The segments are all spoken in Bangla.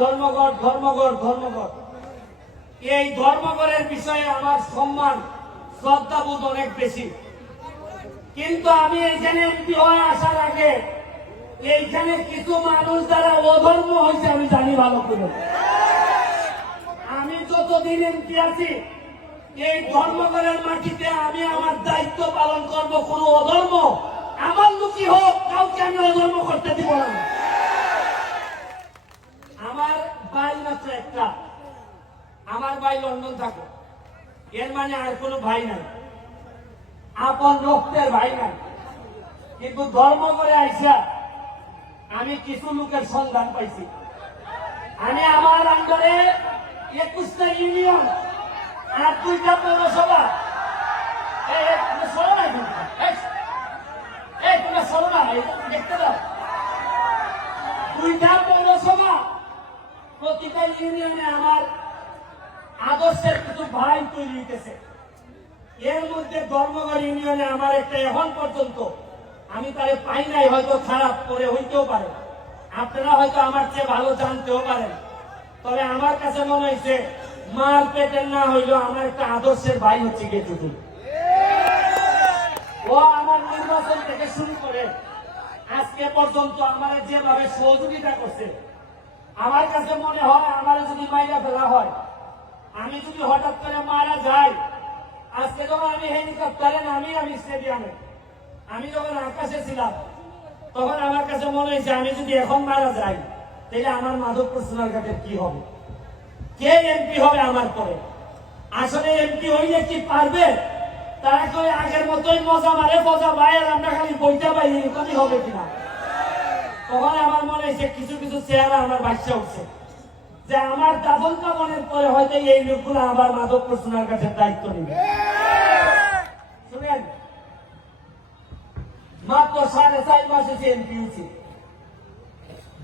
ধর্মঘট ধর্মঘট ধর্মঘট। এই ধর্মঘটের বিষয়ে আমার সম্মান, শ্রদ্ধাবোধ অনেক বেশি। কিন্তু আমি এইখানে এমপি হয়ে আসার আগে এইখানে কিছু মানুষ দ্বারা অধর্ম হয়েছে, আমি জানি ভালো করে। আমি যতদিন এমপি আছি, এই ধর্মঘটের মাটিতে আমি আমার দায়িত্ব পালন করব। কোন অধর্ম, আমার লুকি হোক, কাউকে আমি অধর্ম করতে দিব না আমার ভাই মাত্র একটা। আমার ভাই লন্ডন থাকে। এর মানে আর কোনো ভাই নাই। আপন রক্তের ভাই নাই। কিন্তু ধর্ম করে আইসা আমি কিছু লোকের সন্ধান পাইছি। আমি আমার আন্ডারে একুশটা ইউনিয়ন আর দুইটা পৌরসভা। দেখতে দাও। দুইটা পৌরসভা প্রতিটা ইউনিয়নে আমার আদর্শের কিছু ভাই তৈরি হইতেছে। এর মধ্যে ধর্মগড় ইউনিয়নে আমার একটা এখন পর্যন্ত আমি তারে পাই নাই, হয়তো খারাপ করে হইতেও পারে। আপনারা হয়তো আমার চেয়ে ভালো জানতেও পারেন। তবে আমার কাছে মনে হয়েছে মার পেটের না হইলেও আমার একটা আদর্শের ভাই হচ্ছে গেটুটু ও আমার নির্বাচন থেকে শুরু করে আজকে পর্যন্ত আমার যেভাবে সহযোগিতা করছে আমার কাছে মনে হয় আমার যদি মাইরা ফেলা হয়, আমি যদি হঠাৎ করে মারা যাই, আজকে যখন আমি হেলিকপ্টারে নামি, আমি স্টেডিয়ামে আমি যখন আকাশে ছিলাম, তখন আমার কাছে মনে হয়েছে, আমি যদি এখন মারা যাই, তাহলে আমার মাধবপুর সোনারঘাটের কি হবে? কে এমপি হবে আমার পরে? আসলে এমপি হইলে কি পারবে? তারা কই আগের মতোই মজা মারে, মজা বাইরে আমরা খালি বইটা পাই, এরকমই হবে কিনা? তখন আমার মনে হয়েছে, কিছু কিছু চেহারা আমার বাচ্চা উঠছে। যে আমার দাদন কামনের পরে হয়তো এই লোকগুলো আবার মাধবপুর সোনার কাছে দায়িত্ব নেবে। শুনেন, মাত্র সাড়ে চার মাসে সে এমপি হয়েছে।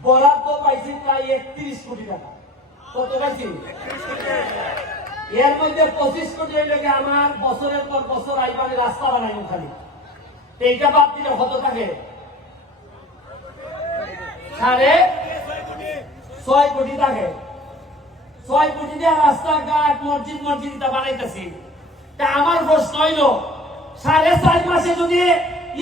বরাদ্দ পাইছি প্রায় একত্রিশ কোটি টাকা। কত পাইছি? এর মধ্যে পঁচিশ কোটি লেগে আমার বছরের পর বছর আইবারে রাস্তা বানাই খালি এইটা বাদ দিলে কত থাকে সাড়ে ছয় কোটি থাকে। ছয় কোটি দিয়ে রাস্তাঘাট, মসজিদ মসজিদ বানাইতেছি। তা আমার প্রশ্ন হইল, সাড়ে চার মাসে যদি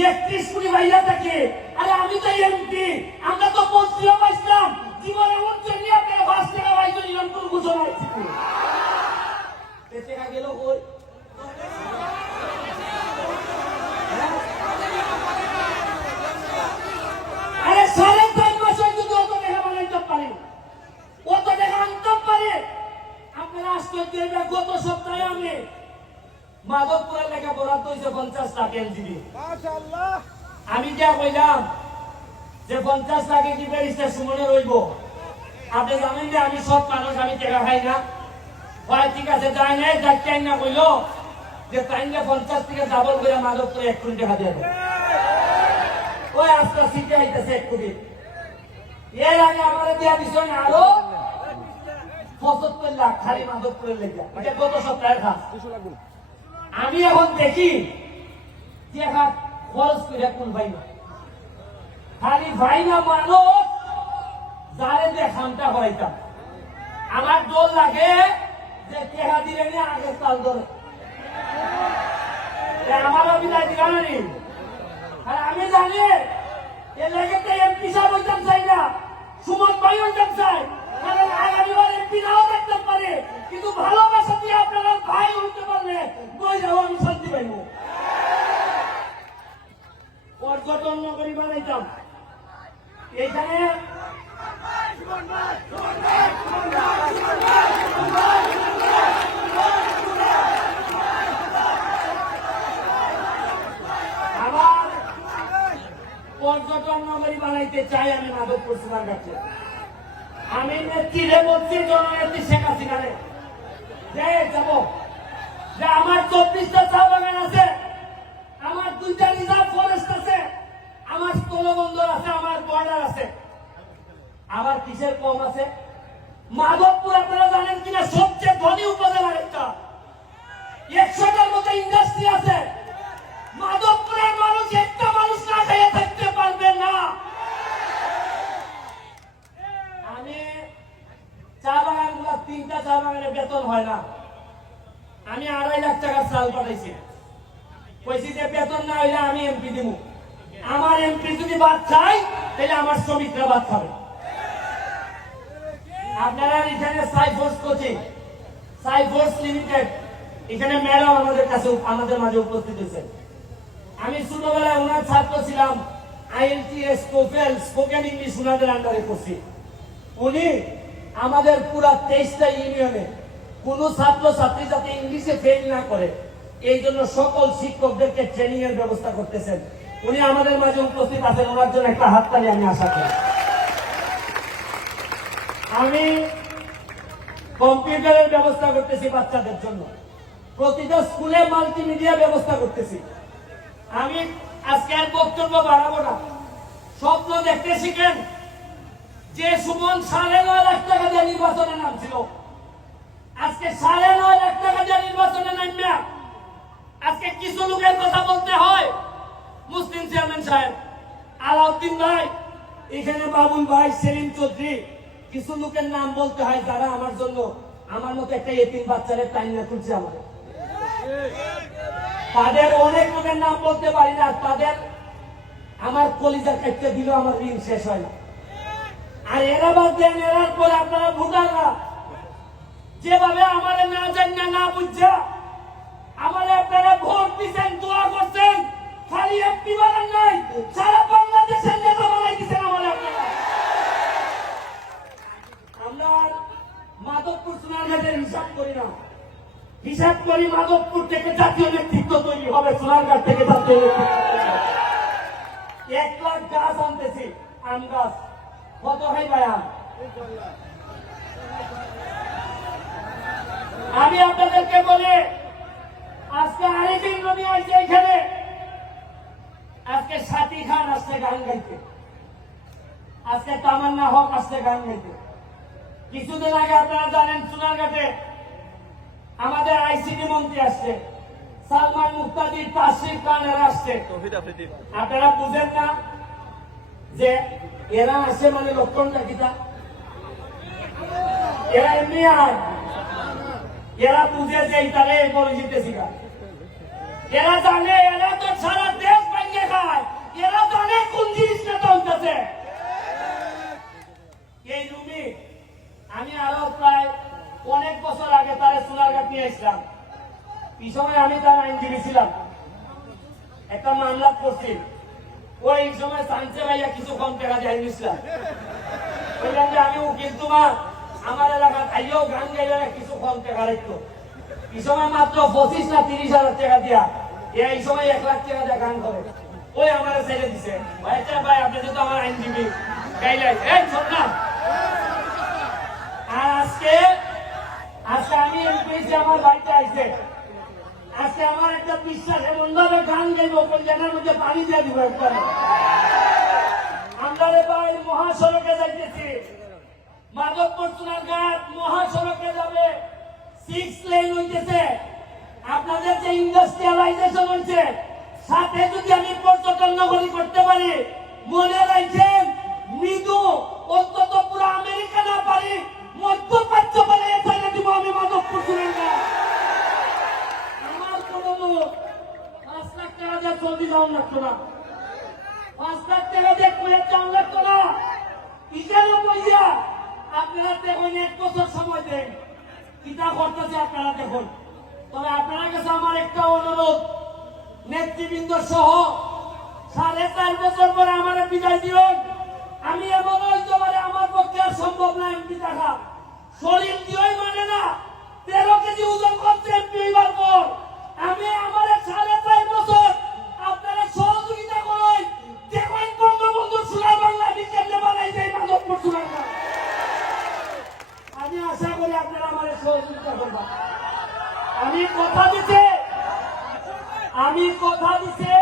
একত্রিশ কোটি বাইরে থাকে, আরে আমি তো এমপি, আমরা তো মন্ত্রীও পাইছিলাম। জীবনে মন্ত্রী নিয়ে পাঁচ টাকা পাইছো নিয়ন্ত্রণ ঘোষণা হয়েছে টাকা গেল কই আরে সাড়ে চার মাসে যদি অত টাকা বানাইতে পারে অত টাকা আনতে পারে আপনারা আশ্চর্য হইবেন, গত সপ্তাহে আমি মাধবপুরের লেখা বরাদ্দ হয়েছে পঞ্চাশ লাখ এলজিবি মাশাআল্লাহ আমি যা কইলাম যে পঞ্চাশ লাখে কি ব্যারিস্টার সুমনে রইব আপনি জানেন যে আমি সব মানুষ, আমি টাকা খাই না। হয়, ঠিক আছে যাই নাই যাই না কইল যে তাইলে পঞ্চাশ থেকে ডাবল করে মাধবপুরে এক কোটি টাকা দিয়ে ওই আস্তে সিটে আইতেছে এক কোটি। এর আগে আমার দেওয়া বিষয় না আরও পঁচাত্তর লাখ খালি মাধবপুরের লেগে এটা গত সপ্তাহের খাস। না। আমি এখন দেখি টাকা খরচ করে কোন ভাই না খালি ভাই না মানুষ, যারে যে খামটা করাইতাম আমার দোল লাগে যে টেহা দিলে নিয়ে আগে তাল ধরে। আমারও বিদায় দিলাম আমি জানি এর লেগে এমপি সাহেব হইতাম চাই না সুমন ভাই হইতাম চাই কারণ আগামীবার এমপি নাও দেখতে পারে কিন্তু ভালোবাসা দিয়ে আপনারা ভাই হইতে পারলে বই যাব আমি শান্তি পাইব পর্যটন নগরী বানাইতাম এইখানে আমার পর্যটন বানাইতে চাই আমি মাধবপুর সোনার কাছে আমি নেত্রীরে বলছি জননেত্রী শেখ হাসিনারে। যাব, যে আমার চব্বিশটা চা বাগান আছে, আমার দুইটা রিজার্ভ ফরেস্ট আছে, আমার স্থলবন্দর আছে, আমার বর্ডার আছে। আবার কিসের কম আছে? মাধবপুর আপনারা জানেন কিনা? সবচেয়ে ধনী উপজেলার একটা। একশোটার মতো ইন্ডাস্ট্রি আছে। মাধবপুরের মানুষ একটা মানুষ না খেয়ে থাকতে পারবে না আমি চা বাগানে বেতন হয় না। আমি আড়াই লাখ টাকার চাল পাঠাইছি। কইছি যে বেতন না হইলে আমি এমপি দিব আমার এমপি যদি বাদ তাহলে আমার শ্রমিকরা বাদ খাবে আপনারা এখানে সাইফোর্স কোচিং লিমিটেড, এখানে আমাদের কাছে, আমাদের মাঝে উপস্থিত হয়েছে। আমি ছোটবেলায় ওনার ছাত্র ছিলাম, আইএলটিএস, টোফেল, স্পোকেন ইংলিশ ওনাদের আন্ডারে করছি উনি আমাদের পুরা তেইশটা ইউনিয়নে কোন ছাত্র ছাত্রী যাতে ইংলিশে ফেল না করে, এই জন্য সকল শিক্ষকদেরকে ট্রেনিং এর ব্যবস্থা করতেছেন। উনি আমাদের মাঝে উপস্থিত আছেন, ওনার জন্য একটা হাততালি আমি আশা করি। আমি কম্পিউটারের ব্যবস্থা করতেছি বাচ্চাদের জন্য। প্রতিটা স্কুলে মাল্টিমিডিয়া ব্যবস্থা করতেছি। আমি আজকে আর বক্তব্য বাড়াবো না। স্বপ্ন দেখতে শিখেন যে সুমন সাড়ে নয় লাখ টাকা দিয়ে নির্বাচনে নামছিল। আজকে সাড়ে নয় লাখ টাকা দিয়ে নির্বাচনে নামবে। আজকে কিছু লোকের কথা বলতে হয়। মুসলিম চেয়ারম্যান সাহেব, আলাউদ্দিন ভাই, এখানে বাবুল ভাই, সেলিম চৌধুরী, কিছু লোকের নাম বলতে হয় যারা আমার জন্য আমার মতো একটা এতিম বাচ্চাদের টাইম না তুলছে আমার তাদের অনেক লোকের নাম বলতে পারি না, তাদের আমার কলিজা কাটতে দিল আমার ঋণ শেষ হয় না। আর এরা বাদ দেন, এরার পরে আপনারা ভোটাররা যেভাবে আমার না জানিয়ে না বুঝছে আমার আপনারা ভোট দিচ্ছেন দোয়া করছেন, খালি একটি বানান নাই সারা বাংলাদেশের নেতা বানাই দিচ্ছেন আমার আপনারা। আমরা মাধবপুর সোনারঘাটের হিসাব করি না। হিসাব করি মাধবপুর থেকে জাতীয় নেতৃত্ব তৈরি হবে সোনারঘাট থেকে জাতীয় নেতৃত্ব এক লাখ গাছ আনতেছি, আম গাছ। কত হয় ভাই আমি আপনাদেরকে বলি আজকে আরেকদিন নদী আসছে এখানে। আজকে সাথী খান আসছে গান গাইতে। আজকে তামান্না হক আসছে গান গাইতে। কিছুদিন আগে আপনারা জানেন সোনারঘাটে আমাদের আইসিডি মন্ত্রী আসছে। সালমান মুক্তাদি তাসিফ খান এরা আসছে আপনারা বুঝেন না যে এরা আসে মানে লক্ষণটা কিটা এরা এমনি আর এরা বুঝে যে তারে বলে জিতেছি এরা জানে, এরা তো সারা দেশ ভাঙিয়ে খায়। এরা জানে কোন জিনিসটা চলতেছে। এই রুমি আমি আরও প্রায় অনেক বছর আগে তারে সোনারঘাট নিয়ে আসলাম। সময় আমি তার আইনজীবী ছিলাম। একটা মামলা করছি। ওই সময় সানসে ভাইয়া কিছু কম টাকা বললাম যে, আমি উকিল তোমার। আমার এলাকার আইও গান গাইলে কিছু কম টাকা এই সময় মাত্র পঁচিশ না তিরিশ হাজার টাকা দিয়া। এই সময় এক লাখ টাকা দিয়ে গান করে। ওই আমার ছেড়ে দিছে। ভাই ভাই, আপনি তো আমার আইনজীবী। গাইলেন। এই না আর আজকে আজকে আমি এমপি আমার বাড়িতে আইছে। আজকে আমার একটা বিশ্বাস, এমন ভাবে গান গাইব কল্যাণের মধ্যে পানি দিয়ে দিব একবার। আমরা ভাই মহাসড়কে যাইতেছি। মাধবপুর সোনারঘাট মহাসড়কে যাবে। সিক্স লেন হইতেছে। আপনাদের যে ইন্ডাস্ট্রিয়ালাইজেশন হয়েছে সাথে যদি আমি পর্যটন নগরী করতে পারি, মনে রাখছেন মৃদু অন্তত পুরো আমেরিকা না পারি মধ্যপ্রাচ্য পারে এখানে দিব আমি মাধবপুর সোনারঘাট আমার কোনো লোক পাঁচ লাখ টাকা দিয়ে চলতি যাওয়া লাগতো না পাঁচ লাখ টাকা দিয়ে কুয়েত যাওয়া লাগতো না কিসের পয়সা আপনারা দেখুন এক বছর সময় দেন কিতা করতেছে আপনারা দেখুন তবে আপনার কাছে আমার একটা অনুরোধ নেতৃবৃন্দ সহ সাড়ে চার বছর পরে আমার বিদায় দিন আমি এমন হইতে আমার পক্ষে আর সম্ভব না এমপি থাকা শরীর দিয়েই মানে না, তেরো কেজি ওজন করছে এমপি হইবার পর। আমি আমার সাড়ে চার বছর আপনারা সহযোগিতা করেন। দেখুন বঙ্গবন্ধু সোনার বাংলাদেশ কেমনে বানাই যায় মাধবপুর সোনার বাংলা। আমি আশা করি আপনারা আমার সহযোগিতা করবেন। আমি কথা দিতে আমি কথা দিতে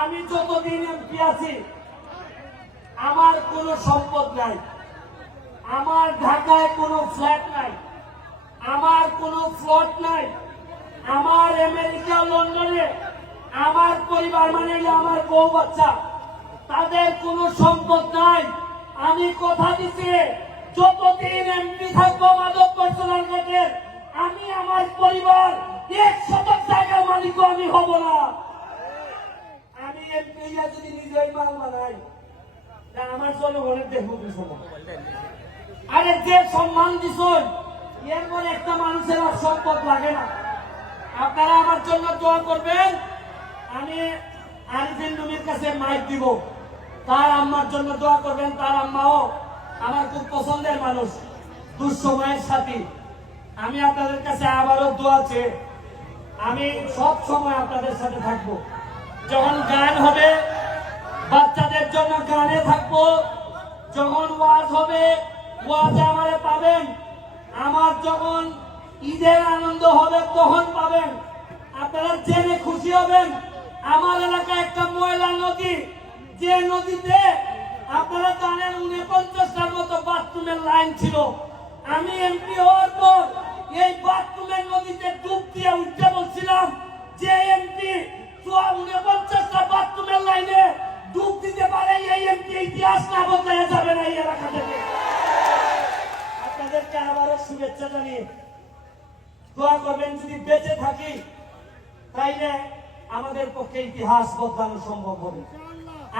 আমি যতদিন এমপি আছি, আমার কোনো সম্পদ নাই, আমার ঢাকায় কোনো ফ্ল্যাট নাই, আমার কোনো ফ্লট নাই, আমার আমেরিকা, লন্ডনে, আমার পরিবার মানে আমার বউ বাচ্চা, তাদের কোনো সম্পদ নাই। আমি কথা দিচ্ছি যতদিন এমপি থাকব চেয়ারম্যানের আমি আমার পরিবার এক শতক জায়গার মালিক আমি হব না। আমি এমপি যদি নিজেই মাল বানাই আমার জনগণের না। আরে যে সম্মান দিছুন এর মনে একটা মানুষের আর সম্পদ লাগে না। আপনারা আমার জন্য দোয়া করবেন, আমি আরিফিন নবীর কাছে মাইক দিব। তার আম্মার জন্য দোয়া করবেন, তার আম্মাও আমার খুব পছন্দের মানুষ, দুঃসময়ের সাথী। আমি আপনাদের কাছে আবারও দোয়া চেয়ে আমি সব সময় আপনাদের সাথে থাকব। যখন গান হবে, বাচ্চাদের জন্য গানে থাকব। যখন ওয়াজ হবে, ওয়াজে আমারে পাবেন। আমার যখন ঈদের আনন্দ হবে, তখন পাবেন। আপনারা জেনে খুশি হবেন, আমার এলাকায় একটা ময়লা নদী। যে নদীতে আপনারা জানেন, উনপঞ্চাশটার মতো বাথরুমের লাইন ছিল। আমি এমপি হওয়ার পর এই বাথরুমের নদীতে ডুব দিয়ে উঠতে বলছিলাম যে এমপি উনপঞ্চাশটা বাথরুমের লাইনে ডুব দিতে পারে এই এমপি ইতিহাস না বদলে যাবে না এই এলাকা থেকে। আপনাদেরকে আবারও শুভেচ্ছা জানিয়ে দোয়া করবেন, যদি বেঁচে থাকি, তাইলে আমাদের পক্ষে ইতিহাস বদলানো সম্ভব হবে।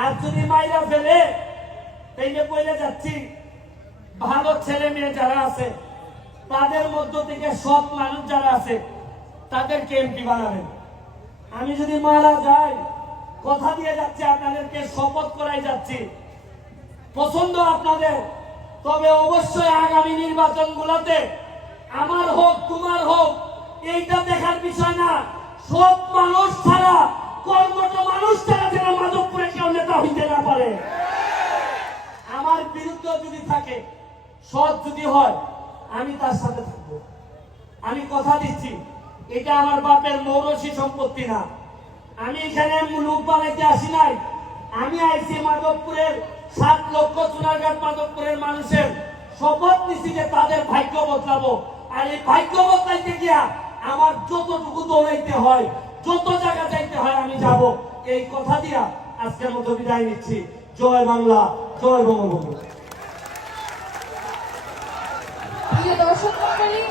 আর যদি মাইরা ফেলে, তাইলে বলে যাচ্ছি। ভালো ছেলে মেয়ে যারা আছে, তাদের মধ্য থেকে সৎ মানুষ যারা আছে তাদেরকে এমপি বানাবেন। আমি যদি মারা যাই, কথা দিয়ে যাচ্ছি, আপনাদেরকে শপথ করাই যাচ্ছি। পছন্দ আপনাদের, তবে অবশ্যই আগামী নির্বাচন গুলাতে আমার হোক, তোমার হোক, এইটা দেখার বিষয় না। সব মানুষ ছাড়া কর্মঠ মানুষ ছাড়া যেন মাধবপুরে কেউ নেতা হইতে না পারে। আমার বিরুদ্ধে যদি থাকে, সৎ যদি হয়, আমি তার সাথে থাকব। আমি কথা দিচ্ছি। এটা আমার বাপের মৌরসী সম্পত্তি না। আমি এখানে মুলুক বানাইতে আসি নাই। আমি আইছি মাধবপুরের সাত লক্ষ চুনারঘাট মাধবপুরের মানুষের শপথ নিচ্ছি যে তাদের ভাগ্য বদলাবো। আর এই ভাগ্য বদলাইতে গিয়া আমার যতটুকু দৌড়াইতে হয়, যত জায়গা যাইতে হয় আমি যাব। এই কথা দিয়া আজকের মতো বিদায় নিচ্ছি। জয় বাংলা, জয় বঙ্গবন্ধু। দর্শক মন্ডলী